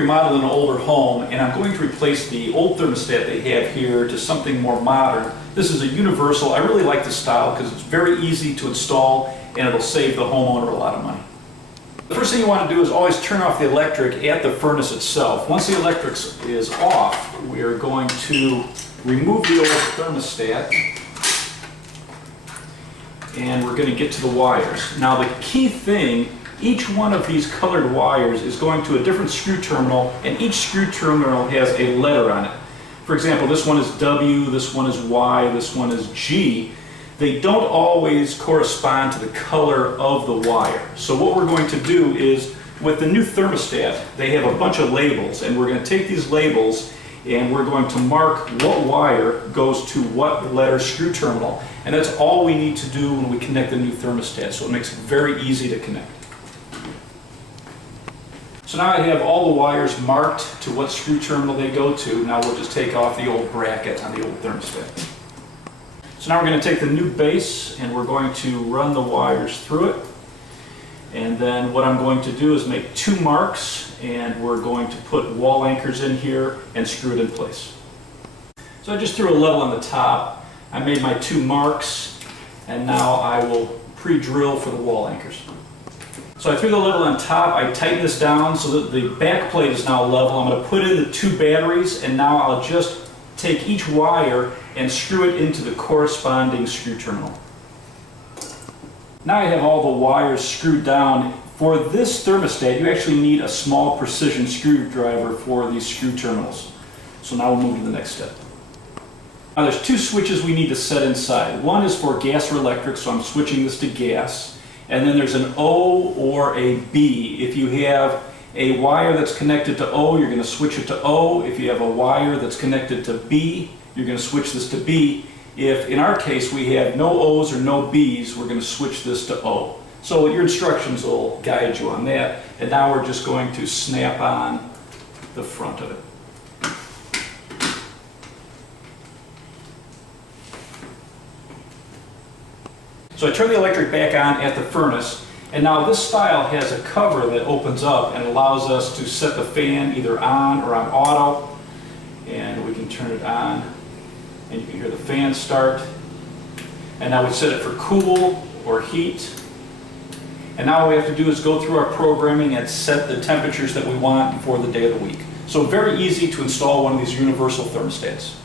remodel an older home, and I'm going to replace the old thermostat they have here to something more modern. This is a universal. I really like the style because it's very easy to install and it'll save the homeowner a lot of money. The first thing you want to do is always turn off the electric at the furnace itself. Once the electric is off, we are going to remove the old thermostat and we're going to get to the wires. Now the key thing, each one of these colored wires is going to a different screw terminal, and each screw terminal has a letter on it. For example, this one is W, this one is Y, this one is G. They don't always correspond to the color of the wire. So what we're going to do is, with the new thermostat, they have a bunch of labels, and we're going to take these labels and we're going to mark what wire goes to what letter screw terminal. And that's all we need to do when we connect the new thermostat, so it makes it very easy to connect. So now I have all the wires marked to what screw terminal they go to. Now we'll just take off the old bracket on the old thermostat. So now we're going to take the new base and we're going to run the wires through it. And then what I'm going to do is make 2 marks, and we're going to put wall anchors in here and screw it in place. So I just threw a level on the top. I made my 2 marks, and now I will pre-drill for the wall anchors. So I threw the level on top, I tightened this down so that the back plate is now level. I'm going to put in the 2 batteries, and now I'll just take each wire and screw it into the corresponding screw terminal. Now I have all the wires screwed down. For this thermostat, you actually need a small precision screwdriver for these screw terminals. So now we'll move to the next step. Now there's 2 switches we need to set inside. One is for gas or electric, so I'm switching this to gas. And then there's an O or a B. If you have a wire that's connected to O, you're going to switch it to O. If you have a wire that's connected to B, you're going to switch this to B. If, in our case, we have no O's or no B's, we're going to switch this to O. So your instructions will guide you on that. And now we're just going to snap on the front of it. So I turn the electric back on at the furnace, and now this style has a cover that opens up and allows us to set the fan either on or on auto, and we can turn it on and you can hear the fan start. And now we set it for cool or heat, and now all we have to do is go through our programming and set the temperatures that we want for the day of the week. So very easy to install one of these universal thermostats.